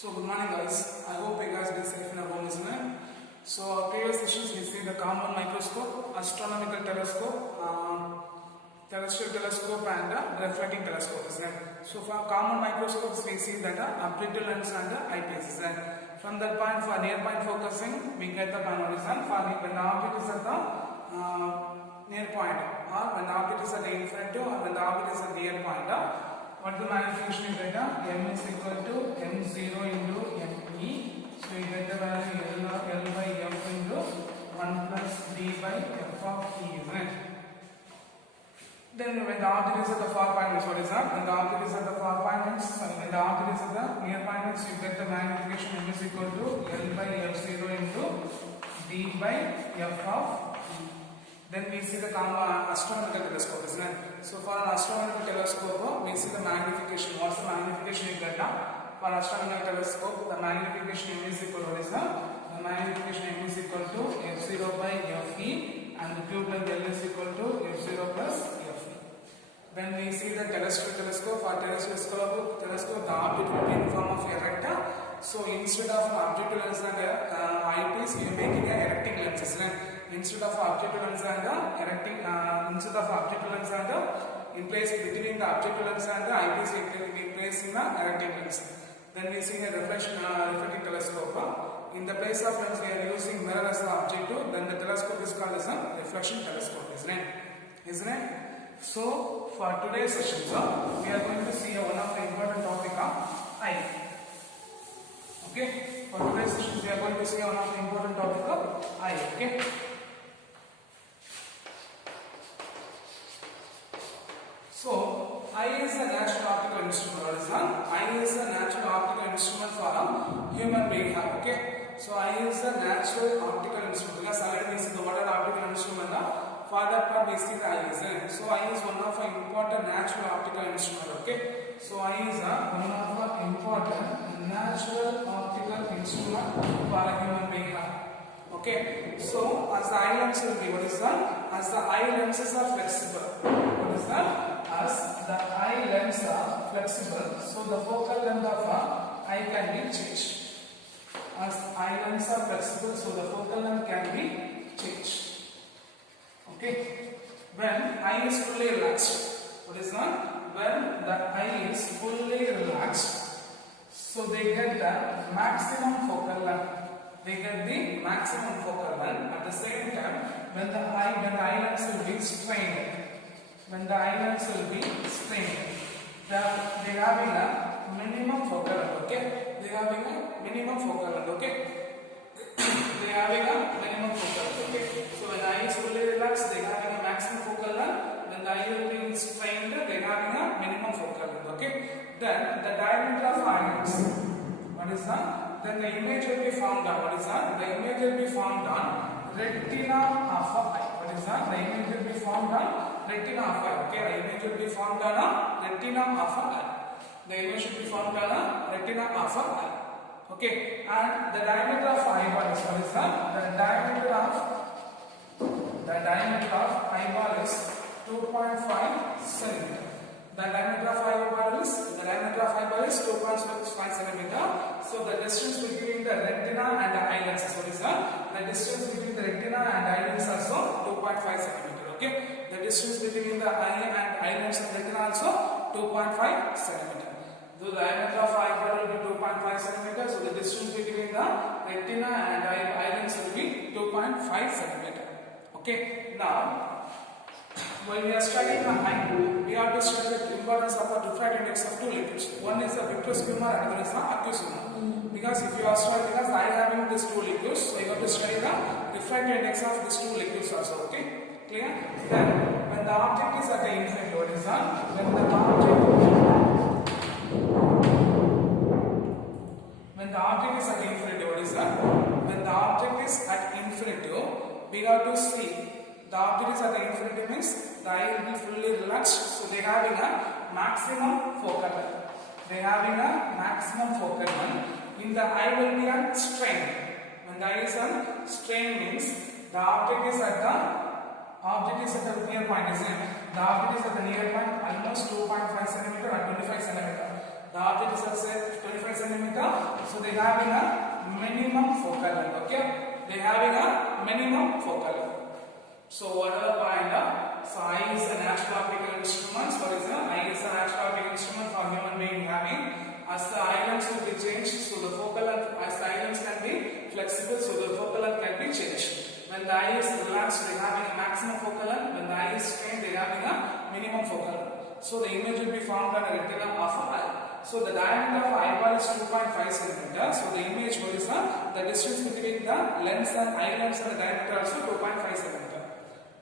So good morning guys, I hope you guys be safe in your home, isn't it? So our previous sessions we see the common microscope, astronomical telescope, terrestrial telescope and reflecting telescope, isn't it? So for common microscopes we see that optical lens and eyepiece, isn't it? From that point for near point focusing we get the horizon for when the object is at the near point or when the object is at the infinitive or when the object is at the near point. What the magnification is that m is equal to m0 into me. So we get the value L by f into 1 plus d by f of e, isn't it? Then when the object is at the far point, what is that? When the object is at the far point, when the object is at the near point, you get the magnification m is equal to L by f0 into d by f of e. Then we see the astronomical telescope, isn't it? So for an astronomical telescope, we see the magnification. What's the magnification is that? For astronomical telescope, the magnification m is equal to what is that? The magnification m is equal to f0 by fe and the tube length L is equal to f0 plus fe. Then we see the terrestrial telescope. For terrestrial telescope, the object will be in form of a rectangle. So instead of an optical lens and eyepiece, we are making a erecting lens, isn't it? Instead of optical lens and in place between the optical lens and the eyepiece, we place in the erecting lens. Then we see a reflecting telescope. In the place of lens, we are using mirror as the objective. Then the telescope is called as a reflection telescope, isn't it? Isn't it? So for today's session, we are going to see one of the important topic of eye. Okay. For today's session, we are going to see one of the important topic of eye. Okay. So, eye is a natural optical instrument. What is that? Eye is a natural optical instrument for a human being. Okay. So, eye is a natural optical instrument. Because already we see the word optical instrument. For that part we see the eye, isn't it? So, eye is one of the important natural optical instrument. Okay. So, eye is one of the important natural optical instrument for a human being. Okay. So, as the eye lens will be, what is that? As the eye lenses are flexible. What is that? As the eye lenses are flexible, so the focal length of an eye can be changed. As eye lenses are flexible, so the focal length can be changed. Okay. When eye is fully relaxed, what is that? When the eye is fully relaxed, so they get the maximum focal length. They get the maximum focal length. At the same time, when the eye lens will be strained. When the eye lens will be strained, they are having a minimum focal length. Okay, they are having a minimum focal length. Okay, they are having a minimum focal length. Okay, so when the eye is fully relaxed, they are having a maximum focal length. When the eye will be strained, they are having a minimum focal length. Okay, then the diameter of eye lens. What is that? Then the image will be formed on. What is that? The image will be formed on retina of a eye. What is that? The image will be formed on retina of eye. Okay, the image will be formed on a retina of an eye. The image should be formed on a retina of an eye. Okay, and the diameter of eyeball is what is that? The diameter of eyeball is 2.5 centimeter. The diameter of eyeball is 2.5 centimeter. So the distance between the retina and the eye lens is what is that? The distance between the retina and eye lens is also 2.5 centimeter. Okay, the distance between the eye and eye lens and retina also 2.5 centimeter. So the diameter of eyeball will be 2.5 centimeter. So the distance between the retina and eye lens will be 2.5 centimeter. Okay, now when we are studying the eye, we have to study the importance of a diffract index of two liquids. One is the vitreous humor and another is the aqueous humor. Because if you are studying, because I having these two liquids, so you have to study the diffract index of these two liquids also. Okay, clear? Then when the object is at the infinity, what is that? When the object is at infinity, what is that? When the object is at infinity, we have to see. The object is at the infinity means the eye will be fully relaxed, so they are having a maximum focal length. They are having a maximum focal length. In the eye will be on strain. When the eye is on strain means the object is at the near point, isn't it? The object is at the near point almost 2.5 centimeter and 25 centimeter. The object is at say 25 centimeter, so focal length. Okay, they having a minimum focal length. So what are the point? So eye is a natural optical instrument. What is the eye is a natural optical instrument for human being having. As the eye length will be changed, so the focal length, as the eye length can be flexible, so the focal length can be changed. When the eye is relaxed, they are having a maximum focal length. When the eye is strained, they are having a minimum focal length. So the image will be formed on a retina of an eye. So the diameter of eyeball is 2.5 cm. So the image, what is the distance between the lens and eye lens and the diameter also 2.5 cm.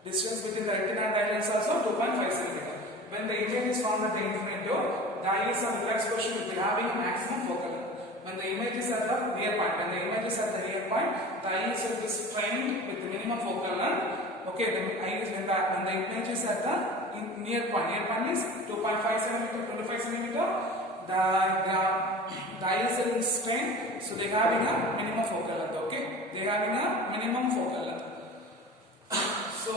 Distance between the retina and eye lens also 2.5 cm. When the image is formed at the infinitive, the eye is on relaxed position will be having maximum focal length. When the image is at the near point, the eye is will be strained with the minimum focal length. Okay, the eye is when the image is at the near point is 2.5 cm, 25 cm. The eye is will strained, so they having a minimum focal length. Okay, they having a minimum focal length. So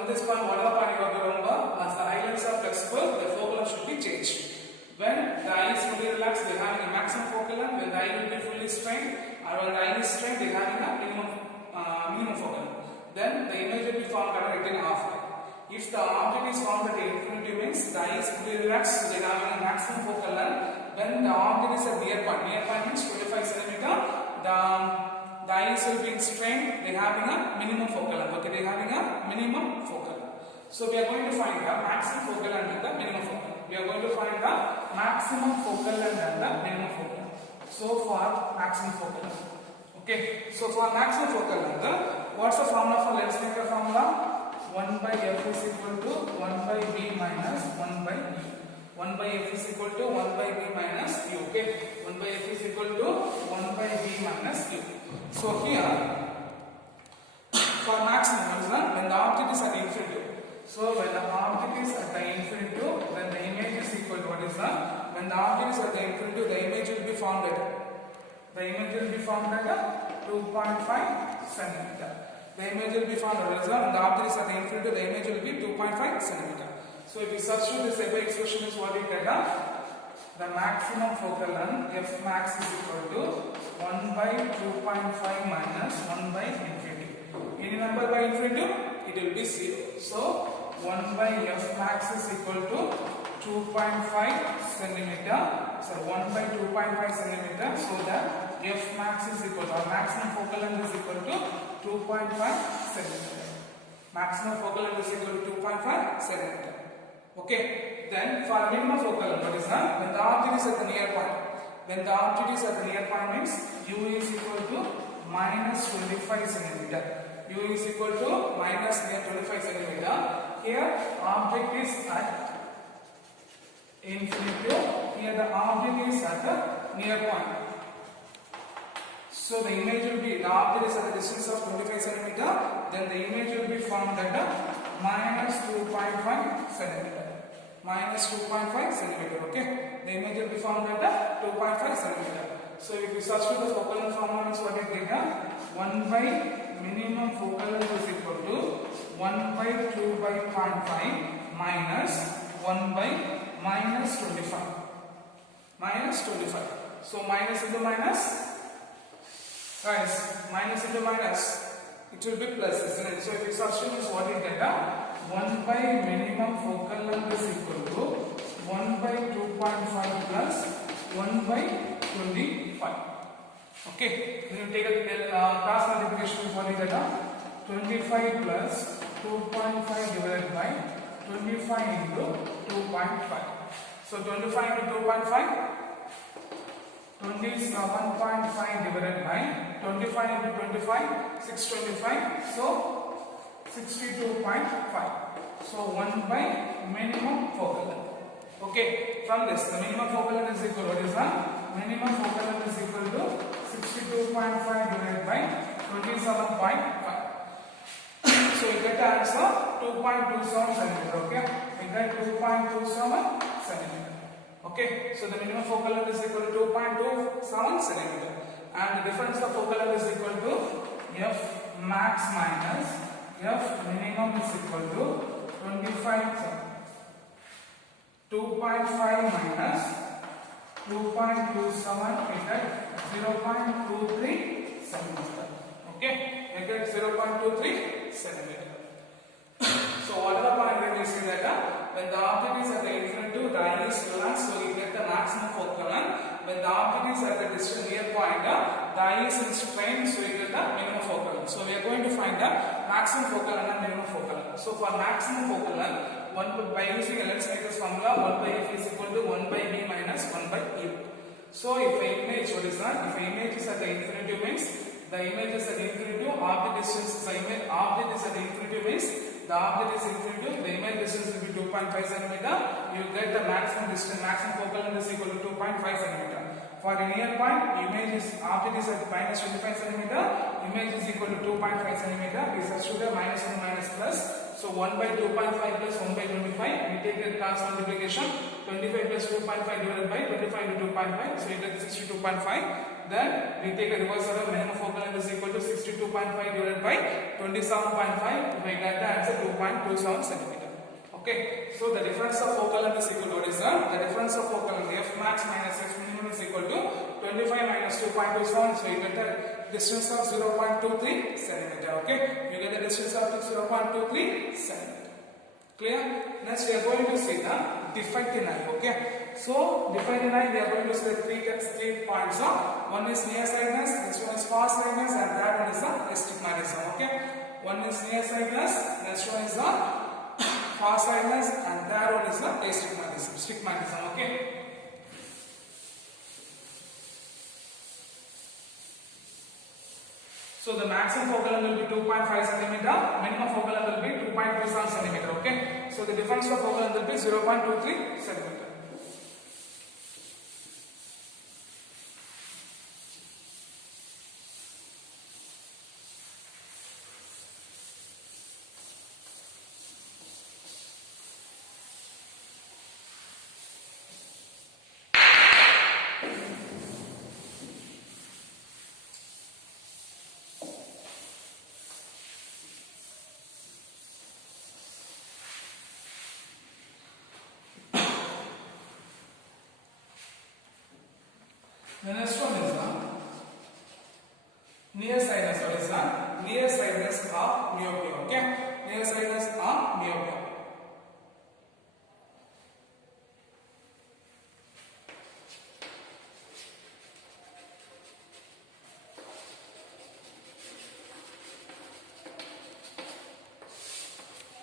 in this point, what are the point you have to remember? As the eyelids are flexible, the focal length should be changed. When the eye is fully relaxed, they are having a maximum focal length. When the eye will be fully strained, or when the eye is strained, they are having a minimum focal length. Then the image will be formed on a retina of eye. If the object is formed at the infinity means the eye is fully relaxed, so they are having a maximum focal length. When the object is at near point means 25 cm, the eyes will be strained, they are having a minimum focal length. Okay, they are having a minimum focal length. So we are going to find the maximum focal length and the minimum focal length. We are going to find the maximum focal length and the minimum focal length. So for maximum focal length. Okay, so for maximum focal length, what's the formula for lens maker formula? 1 by f is equal to 1 by b minus 1 by b. 1 by f is equal to 1 by b minus u. Okay, 1 by f is equal to 1 by b minus u. So here, for maximum, when the object is at infinity. So when the object is at the infinity, then the image is equal to what is that? When the object is at the infinity, the image will be formed at 2.5 centimeter. The image will be formed at when the object is at the infinity, the image will be 2.5 centimeter. So if we substitute this above expression is what we get, the maximum focal length f max is equal to 1 by 2.5 minus 1 by infinity. Any number by infinity, it will be 0. So 1 by f max is equal to 2.5 centimeter. So 1 by 2.5 centimeter. So that f max is equal to, or maximum focal length is equal to 2.5 centimeter. Maximum focal length is equal to 2.5 centimeter. Okay. Then for minimum focal length, what is that? When the object is at the near point. When the object is at the near point means u is equal to minus 25 centimeter. U is equal to minus near 25 centimeter. Here object is at infinity. Here the object is at the near point. So the image will be, the object is at the distance of 25 centimeter. Then the image will be formed at minus 2.5 centimeter. Minus 2.5 centimeter. Okay. The image will be formed at 2.5 centimeter. So if we substitute the focal length formula, what we get? 1 by minimum focal length is equal to 1 by 2 by 0.5 minus 1 by minus 25. Minus 25. So minus into minus. Guys, minus into minus, it will be plus, isn't it? So if we substitute this, what we get? 1 by minimum focal length is equal to 1 by 2.5 plus 1 by 25. Okay, then you take a cross multiplication for the data. 25 plus 2.5 divided by 25 into 2.5. So 25 into 2.5, 27.5 divided by 25 into 25, 625. So 62.5. So 1 by minimum focal length. Okay, from this, the minimum focal length is equal to, what is that? Minimum focal length is equal to 62.5 divided by 27.5. So you get the answer 2.27 centimeter. Okay, we get 2.27 centimeter. Okay, so the minimum focal length is equal to 2.27 centimeter, and the difference of focal length is equal to f max minus f minimum is equal to 25. 2.5 minus 2.27 is at 0.23 centimeter. Okay, we get 0.23 centimeter. So what are the point when we see that when the object is at the infinity, the eye is relaxed, so we get the maximum focal length. When the object is at the distant near point, the eye is in strain, so we get the minimum focal length. So we are going to find the maximum focal length and minimum focal length. So for maximum focal length, by using a lens maker's formula, 1 by f is equal to 1 by b minus 1 by u. So if an image, what is that? If an image is at the infinity means the image is at the infinity, object distance is the image, object is at the infinity means the object is infinity, the image distance will be 2.5 cm. You get the maximum distance, maximum focal length is equal to 2.5 cm. For a near point, object is at minus 25 cm, image is equal to 2.5 cm. We substitute minus and minus plus. So 1 by 2.5 plus 1 by 25. We take the cross multiplication. 25 plus 2.5 divided by 25 into 2.5. So you get 62.5. Then we take a reverse order. Minimum focal length is equal to 62.5 divided by 27.5. We get the answer 2.27 centimeter. Okay. So the difference of focal length is equal to what is that? The difference of focal length f max minus f minimum is equal to 25 minus 2.27. So you get the distance of 0.23 centimeter. Okay. You get the distance of 0.23 centimeter. Clear? Next we are going to see the defect in eye. Okay. So defect in eye we are going to see three points. One is nearsightedness, this one is farsightedness, and that one is the astigmatism. Okay. One is nearsightedness, next one is the farsightedness, and that one is the astigmatism. Stigmatism. Okay. So the maximum focal length will be 2.5 cm, minimum focal length will be 2.27 cm. Okay. So the difference of focal length will be 0.23 cm. The next one is nearsightedness. What is that? Nearsightedness or myopia. Okay. Nearsightedness or myopia.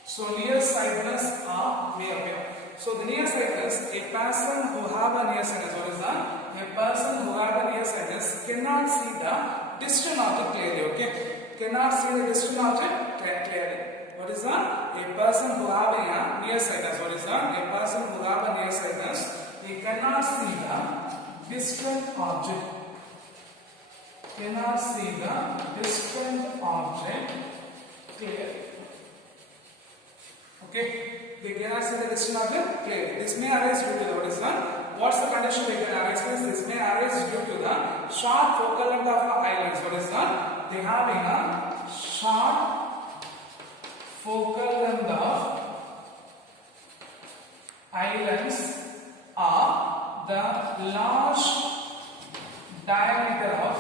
So nearsightedness or myopia. So the nearsightedness, a person who have a nearsightedness, what is that? A person who have a nearsightedness cannot see the distant object clearly. Okay, cannot see the distant object clearly. What is that? A person who have a nearsightedness. What is that? A person who have a nearsightedness, he cannot see the distant object. Cannot see the distant object clearly. Okay, they cannot see the distant object clearly. This may arise due to the what is that? What's the condition they can arise? This may arise due to the short focal length of the eye lens. What is that? They have a short focal length of eye lens or the large diameter of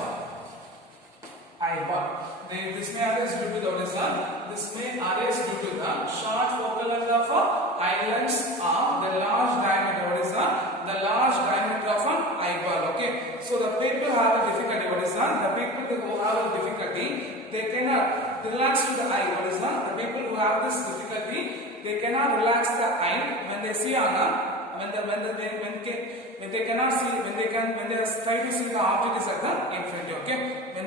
eyeball. This may arise due to the what is that? This may arise due to the short focal length of eye lens or the large diameter. What is that? The large diameter of an eyeball. Okay. So the people have a difficulty. What is that? The people who have a difficulty, they cannot relax to the eye. What is that? The people who have this difficulty, they cannot relax the eye when they see on a when they cannot see when they try to see the object is at the infinity. Okay. When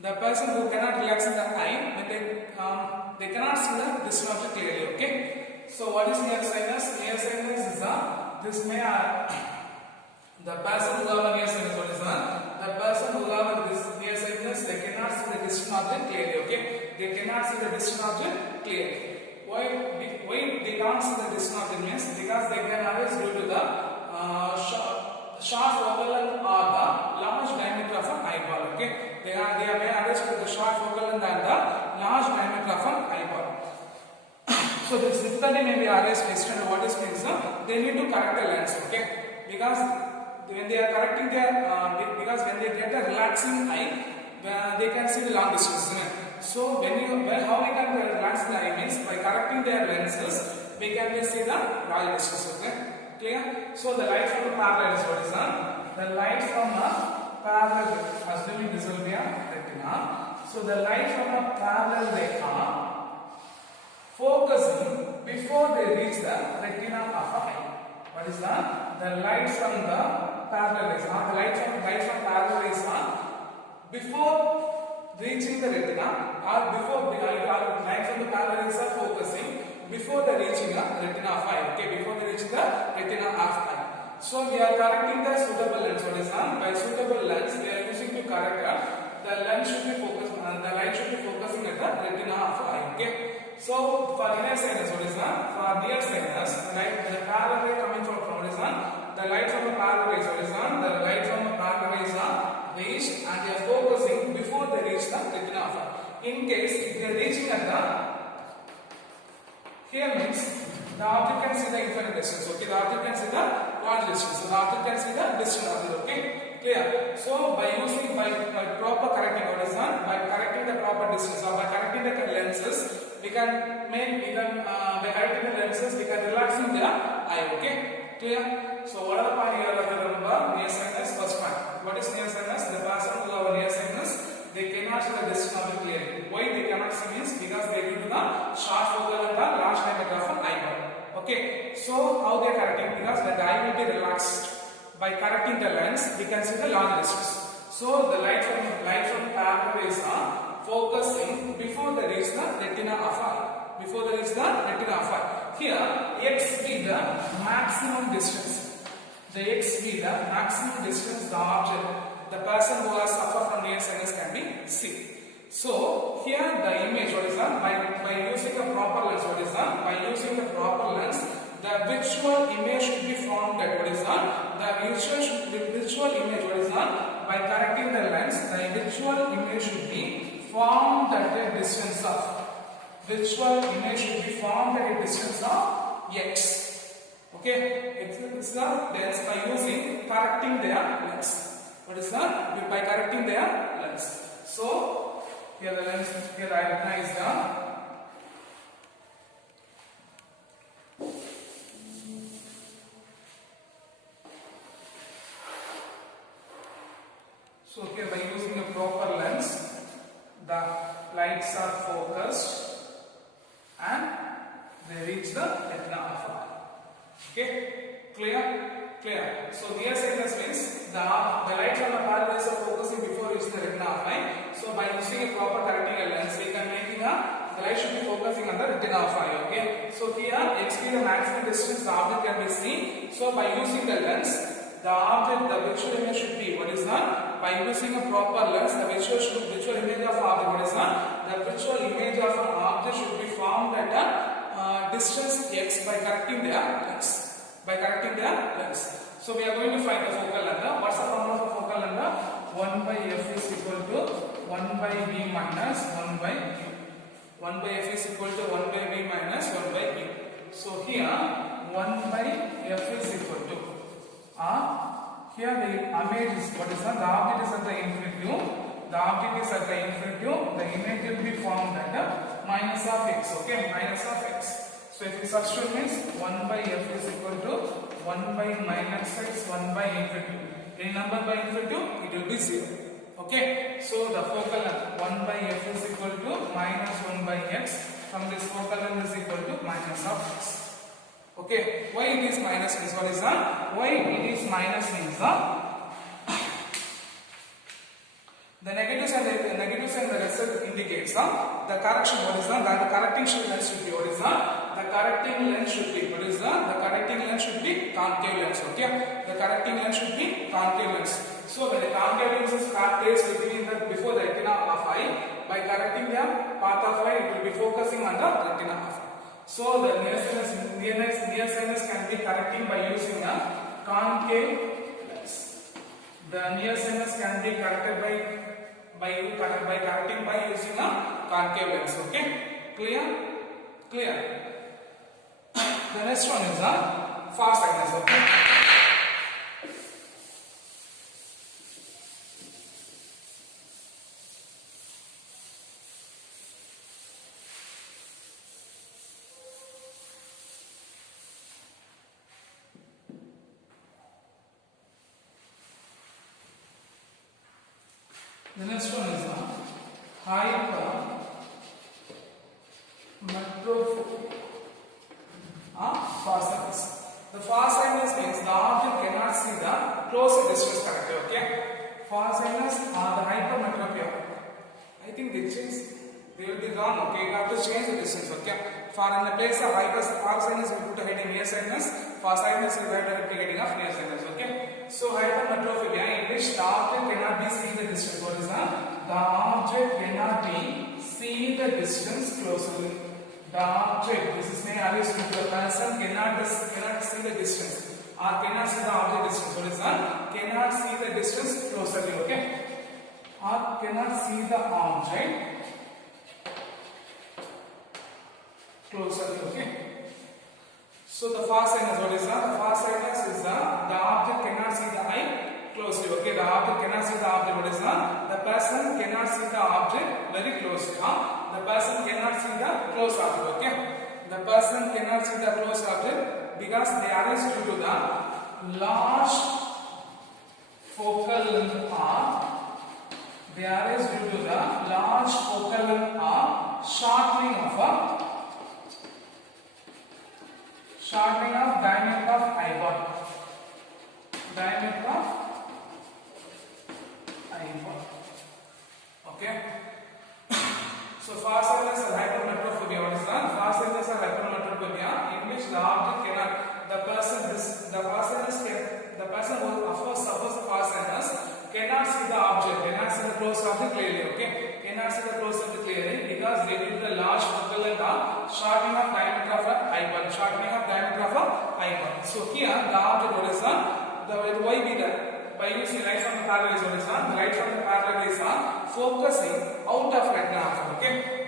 the person who cannot relax in the eye, when they cannot see the distant object clearly. Okay. So what is nearsightedness? Nearsightedness is this may the person who have a nearsightedness. What is that? The person who have this nearsightedness, they cannot see the distant object clearly. Okay, they cannot see the distant object clearly. Why they can't see the distant object means because they can arise due to the short focal length or the large diameter of an eyeball. Okay, they may arise due to the short focal length and the large diameter of an eyeball. So this difficulty may be arise based on what is means they need to correct the lens. Okay, because when they are correcting their because when they get a relaxing eye, they can see the long distance, isn't it? So how we can relax the eye means by correcting their lenses, we can see the long distance. Okay, clear? So the light from the parallel is what is the light from the parallel. Assuming this will be a retina. So the light from the parallel they are focusing before they reach the retina of the eye. What is that? The light from the parallel rays are the light from parallel rays are before reaching the retina or before the light from the parallel rays are focusing before the reaching the retina of eye. Okay, before they reach the retina of eye. So we are correcting the suitable lens. What is that? By suitable lens, we are using to correct the lens should be focused. The light should be focusing at the retina of eye. Okay. So for near sinus, what is that? For near sinus, the parallel ray coming from what is that? The light from the parallel rays, what is that? The light from the parallel rays are reached and they are focusing before they reach the retina of eye. In case if they are reaching at the here means the object can see the infinite distance. Okay, the object can see the large distance. So the object can see the distant object. Okay, clear. So by proper correcting, what is that? By correcting the proper distance or by correcting the lenses, we can by correcting the lenses, we can relaxing the eye. Okay, clear. So what are the point here? Remember near sinus first point. What is near sinus? The person who have near sinus, they cannot see the distant object clearly. Why they cannot see means because they due to the short focal and the large diameter of an eyeball. Okay, so how they are correcting? Because when the eye will be relaxed, by correcting the lens, we can see the large distance. So the light from parallel rays are focusing before they reach the retina of eye. Before they reach the retina of eye. Here, x be the maximum distance. The x be the maximum distance the object, the person who has suffered from near sinus can be seen. So here the image, what is that? By using a proper lens, what is that? By using the proper lens, the visual image should be formed at what is that? The visual image, what is that? By correcting the lens, the visual image should be formed at a distance of visual image should be formed at a distance of x. Okay, it's the lens by using correcting their lens. What is that? By correcting their lens. So here the lens here I recognize the so here by using a proper lens, the lights are focused and they reach the retina of eye. Okay, clear? Clear. So near sinus means the light from the parallel rays are focusing before reaching the retina of eye. So by using a proper correcting lens, we can make the light should be focusing on the retina of eye. Okay. So here x be the maximum distance the object can be seen. So by using the lens, the visual image should be what is that? By using a proper lens, the visual image of object, what is that? The visual image of an object should be formed at a distance x by correcting their lens. By correcting their lens. So we are going to find the focal length. What's the formula for focal length? 1 by f is equal to 1 by b minus 1 by b. 1 by f is equal to 1 by b minus 1 by b. So here 1 by f is equal to here the image is what is that? The object is at the infinitive. The object is at the infinitive. The image will be formed at the minus of x. Okay, minus of x. So if we substitute means 1 by f is equal to 1 by minus x 1 by infinitive. Any number by infinitive, it will be 0. Okay. So the focal length 1 by f is equal to minus 1 by x. From this focal length is equal to minus of x. Okay. Why it is minus means what is that? Why it is minus means the negatives and the result indicates the correction. What is that? The correcting lens should be what is that? The correcting lens should be what is that? The correcting lens should be concave lens. Okay, the correcting lens should be concave lens. So when the concave lens is placed within before the retina of eye, by correcting the path of eye, it will be focusing on the retina of eye. So the near sinus can be correcting by using a concave lens. The near sinus can be corrected by correcting by using a concave lens. Okay, clear? Clear. The next one is a far sinus. Okay. The next one is the hypermetrophy farsightedness. The farsightedness means the object cannot see the closer distance correctly. Okay, farsightedness or the hypermetropia. I think they will be gone. Okay, you have to change the distance. Okay, for in the place of farsightedness we put a heading nearsightedness. Farsightedness we write a heading of nearsightedness. Okay, so hypermetropia in which the object cannot be see the distance. What is that? The object cannot be see the distance closely. The object, this is may always the person cannot see the distance or cannot see the object distance. What is that? Cannot see the distance closely. Okay, or cannot see the object closely. Okay, so the farsightedness, what is that? The farsightedness is the object cannot see the eye closely. Okay, the object cannot see the object. What is that? The person cannot see the object very closely. The person cannot see the close object. Okay, the person cannot see the close object because they arise due to the large focal length or they arise due to the large focal length or shortening of diameter of eyeball. Diameter of eyeball. Okay. So farsightedness or hypermetropia. What is that? Farsightedness or hypermetropia in which the object cannot, the person who, of course, suppose the farsightedness cannot see the object, cannot see the close object clearly. Okay, cannot see the close object clearly because they did the large focal length or shortening of diameter of eyeball. Shortening of diameter of eyeball. So here the object, what is that? The why be that? By using light from the parallel rays, what is that? The light from the parallel rays are focusing out of retina. Okay.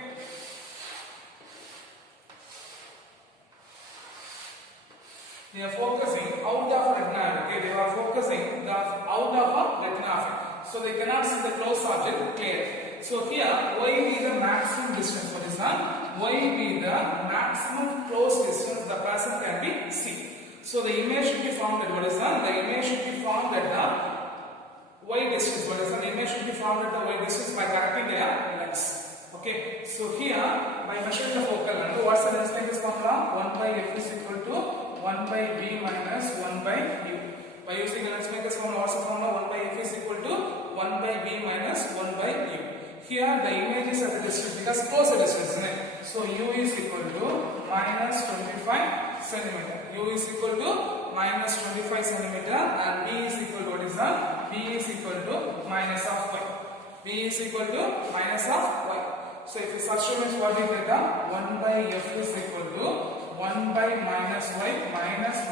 They are focusing out of retina. Okay, they are focusing out of retina. So they cannot see the close object clearly. So here, y be the maximum distance. What is that? Y be the maximum close distance the person can be seen. So the image should be formed at what is that? The image should be formed at the y distance. What is that? The image should be formed at the y distance by correcting their lens. Okay. So here, by measuring the focal length, what's the lens makers formula? 1 by f is equal to 1 by v minus 1 by u. By using the lens makers formula, what's the formula? 1 by f is equal to 1 by v minus 1 by u. Here the image is at the distance because closer distance, isn't it? So u is equal to minus 25 centimeter. U is equal to minus 25 centimeter and v is equal to what is that? V is equal to minus of y. V is equal to minus of y. So if you substitute what you get, 1 by f is equal to 1 by minus y minus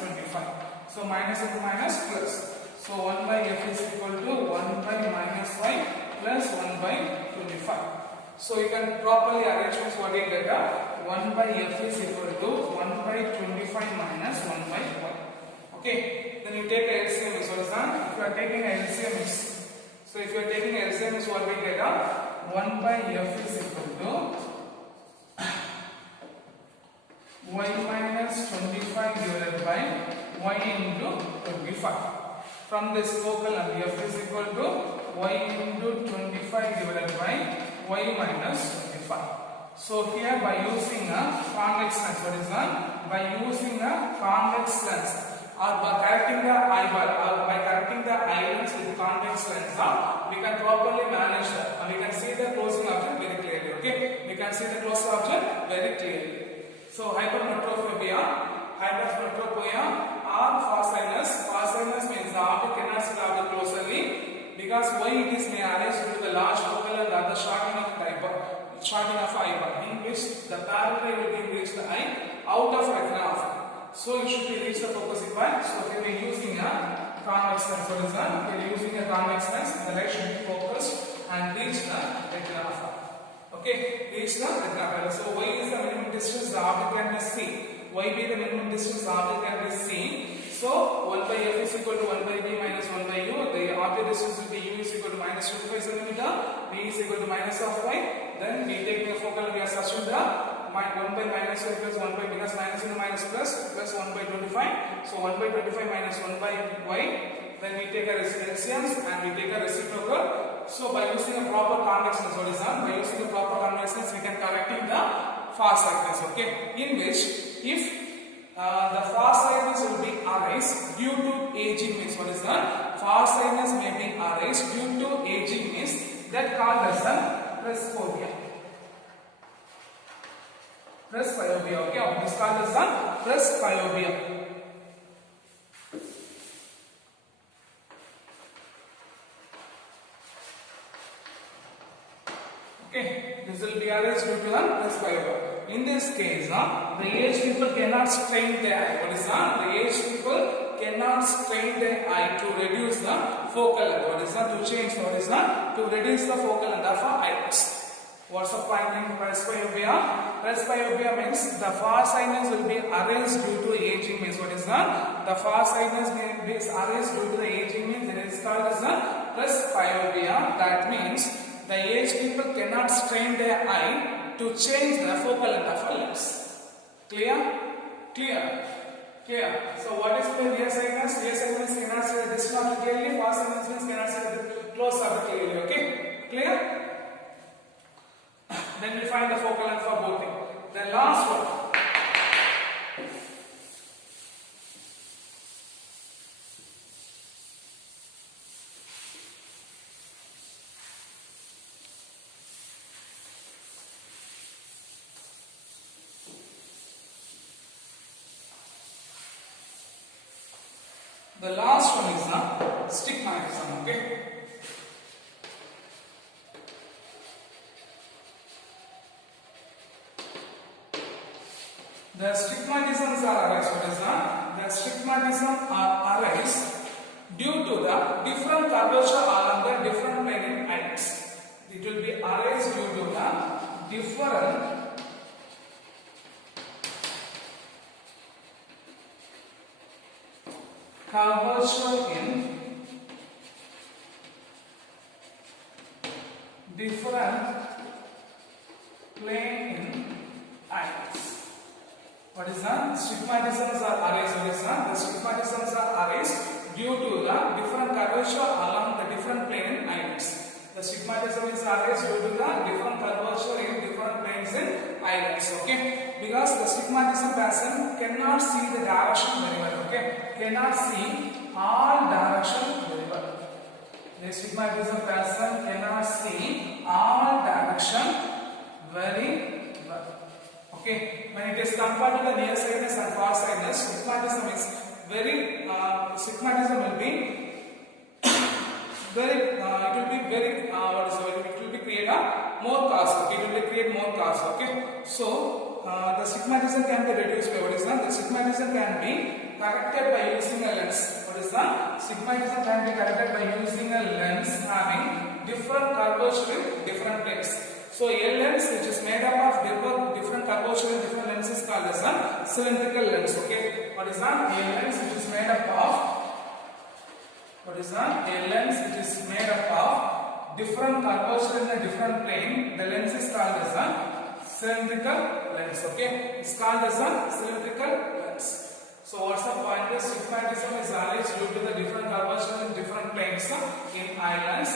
25. So minus into minus plus. So 1 by f is equal to 1 by minus y plus 1 by 25. So you can properly arrange what you get. 1 by f is equal to 1 by 25 minus 1 by y. Okay. Then you take a LCM. So if you are taking a LCM, is what we get? 1 by f is equal to y minus 25 divided by y into 25. From this focal length, f is equal to y into 25 divided by y minus 25. So here by using a convex lens, what is that? By using a convex lens or by correcting the eyeball or by correcting the eye lens with convex lens, we can properly manage that and we can see the closing object very clearly. Okay, we can see the closing object very clearly. So hypermetropia or farsightedness. Farsightedness means the object cannot see the object closely because why it is may arise due to the large focal length or the shortening of eyeball in which the parallel ray will be reach the eye out of retina. So it should be reach the focusing point. So here we are using a convex lens. What is that? We are using a convex lens. The light should be focused and reach the retina. Okay, reach the retina. So y is the minimum distance the object can be seen. Y be the minimum distance the object can be seen. So 1 by f is equal to 1 by v minus 1 by u. The object distance will be u is equal to minus 25 centimeter. V is equal to minus of y. Then we take the focal, we are substituting the 1 by minus y plus 1 by, because minus into minus plus 1 by 25. So 1 by 25 minus 1 by y. Then we take a LCMs and we take a reciprocal So by using a proper convex lens, what is done? By using a proper convex lens, we can correcting the farsightedness. Okay, in which if the farsightedness will be arise due to aging means, what is that? Farsightedness may be arise due to aging means that called as the presbyopia. Presbyopia. Okay, this called as the presbyopia. Okay, this will be arise due to the presbyopia. In this case, the aged people cannot strain their eye. What is that? The aged people cannot strain their eye to reduce the focal length. What is that? To change. What is that? To reduce the focal length of our eyes. What's the point in presbyopia? Presbyopia means the farsightedness will be arised due to aging means, what is that? The farsightedness may be arised due to the aging means it is called as the presbyopia. That means the aged people cannot strain their eye to change the focal length of a lens. Clear? Clear? Clear? So what is the nearsightedness? Nearsightedness cannot see the distance of the clearly, farsightedness means cannot see the close of the clearly. Okay? Clear? Then we find the focal length for both things. The last one. The last one is the stigmatism. Okay. The stigmatisms are arise. What is that? The stigmatism are arise due to the different curvature along the different plane in eyes. It will be arise due to the different curvature in different plane in eyes. What is that? Stigmatisms are arise. What is that? The stigmatisms are arise due to the different curvature along the different plane in eyelids. The stigmatism is arise due to the different curvature in different planes in eyelids. Okay? Because the stigmatism person cannot see the direction very well. Okay? Cannot see all direction very well. The stigmatism person cannot see all direction very well. Okay, when it is compared to the nearsightedness and farsightedness, stigmatism is very, stigmatism will be very, it will be very, it will be create a more cost. Okay, it will create more cost. Okay, so the stigmatism can be reduced by what is that? The stigmatism can be corrected by using a lens. What is that? Stigmatism can be corrected by using a lens having different curvature in different planes. So a lens which is made up of different curvature in different lenses called as a cylindrical lens. Okay, what is that? A lens which is made up of, what is that? A lens which is made up of different curvature in a different plane. The lens is called as a cylindrical lens. Okay, it's called as a cylindrical lens. So what's the point? The stigmatism is always due to the different curvature in different planes in eye lens.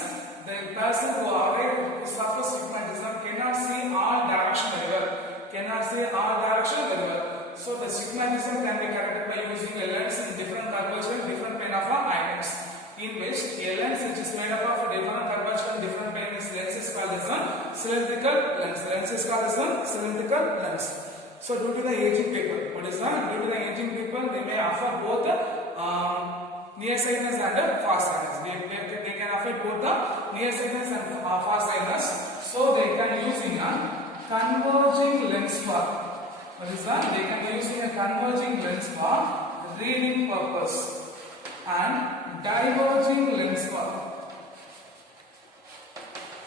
The person who already suffers stigmatism cannot see all direction very well. Cannot see all direction very well. So the stigmatism can be corrected by using a lens in different curvature in different plane of our eye lens. In which a lens which is made up of a different curvature in different plane is lens is called as a cylindrical lens. Lens is called as a cylindrical lens. So due to the aging people, what is that? Due to the aging people, they may offer both nearsightedness and farsightedness. They can affect both the nearsightedness and farsightedness. So they can using a converging lens for, what is that? They can using a converging lens for reading purpose and diverging lens for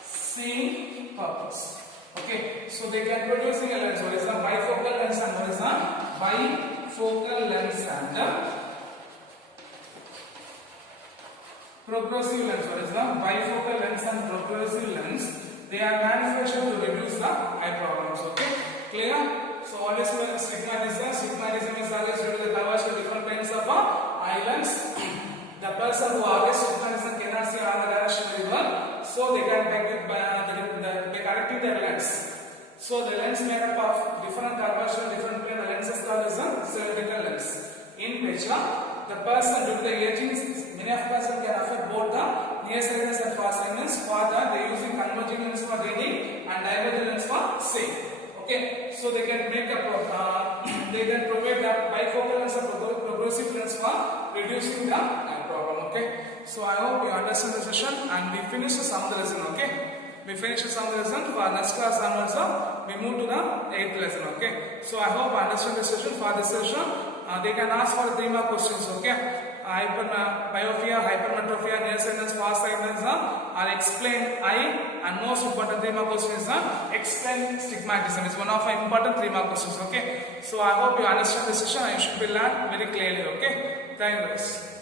seeing purpose. Okay, so they can producing a lens. What is the bifocal lens and what is the bifocal lens and progressive lens? What is the bifocal lens and progressive lens? They are manufactured to reduce the eye problems. Okay, clear? So what is stigmatism? Stigmatism is always due to the curvature of different planes of eye lens. The person who always stigmatism cannot see all the direction very well. so they can by connecting their lens. So the lens made up of different curvature, different plane. The lens is called as a cylindrical lens. In which the person due to the aging, many of person can affect both the nearsightedness and farsightedness. For that, they using converging lens for reading and divergent lens for seeing. Okay, so they can make a they can provide the bifocal lens or progressive lens for reducing the eye problem. Okay, so I hope you understand the session and we finish the sum of the lesson. Okay. We finished some lesson. For next class onwards, we move to the 8th lesson. Okay. So I hope I understand the session. For this session, they can ask for 3 more questions. Okay. Myopia, hypermetropia, nearsightedness, farsightedness are explain eye, and most important 3 more questions are explain stigmatism. It's one of the important 3 more questions. Okay. So I hope you understand the session and you should be learned very clearly. Okay. Thank you guys.